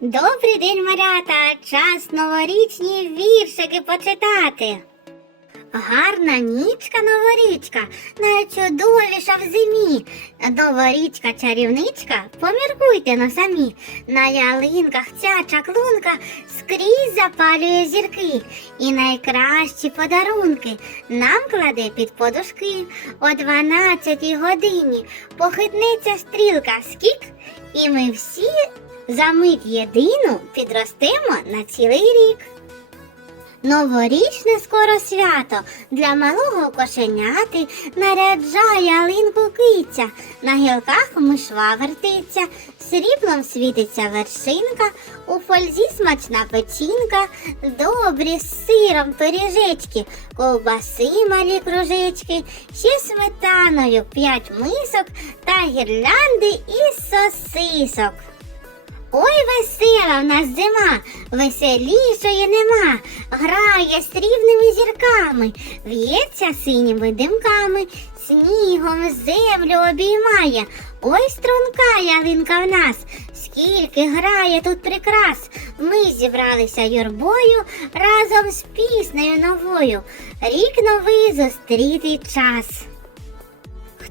Добрий день, малята! Час новорічні віршики почитати. Гарна нічка новорічка, найчудовіша в зимі. Новорічка чарівничка, поміркуйте на самі. На ялинках ця чаклунка скрізь запалює зірки. І найкращі подарунки нам кладе під подушки. О 12 годині похитнеться стрілка скік, і ми всі за мить єдину підростемо на цілий рік. Новорічне скоро свято. Для малого кошеняти наряджає ялинку киця, на гілках мишва вертиться, сріблом світиться вершинка, у фользі смачна печінка, добрі з сиром пиріжечки, ковбаси малі кружечки, ще сметаною п'ять мисок та гірлянди із сосисок. Ой, весела в нас зима, веселішої нема, грає срібними зірками, в'ється синіми димками, снігом землю обіймає. Ой, струнка ялинка в нас, скільки грає тут прикрас. Ми зібралися юрбою разом з піснею новою. Рік новий зустрітий час.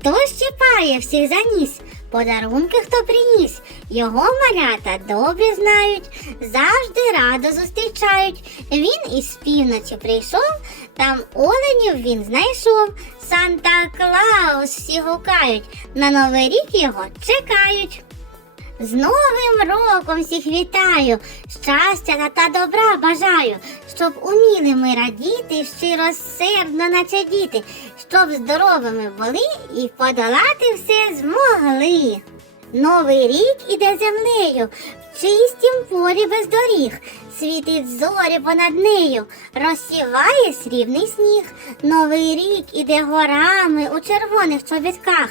Хто щипає всіх за ніс? Подарунки хто приніс, його малята добре знають, завжди радо зустрічають. Він із півночі прийшов, там оленів він знайшов. Санта Клаус всі гукають, на новий рік його чекають. З Новим роком всіх вітаю, щастя та добра бажаю, щоб уміли ми радіти, щиросердно наче діти, щоб здоровими були і подолати все змогли. Новий рік іде землею, в чистім полі без доріг, світить зорі понад нею, розсіває срібний сніг. Новий рік іде горами у червоних чобітках,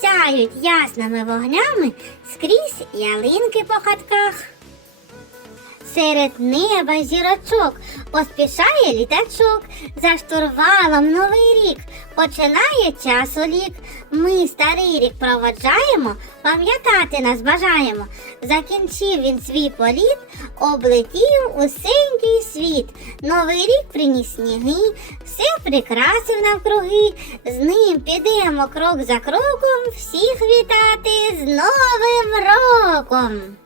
сяють ясними вогнями скрізь ялинки по хатках. Серед неба зірочок поспішає літачок, за штурвалом новий рік, починає часу лік. Ми старий рік проводжаємо, пам'ятати нас бажаємо. Закінчив він свій політ, облетів усенький світ. Новий рік приніс сніги, все прикрасив навкруги. З ним підемо крок за кроком, всіх вітати з Новим роком.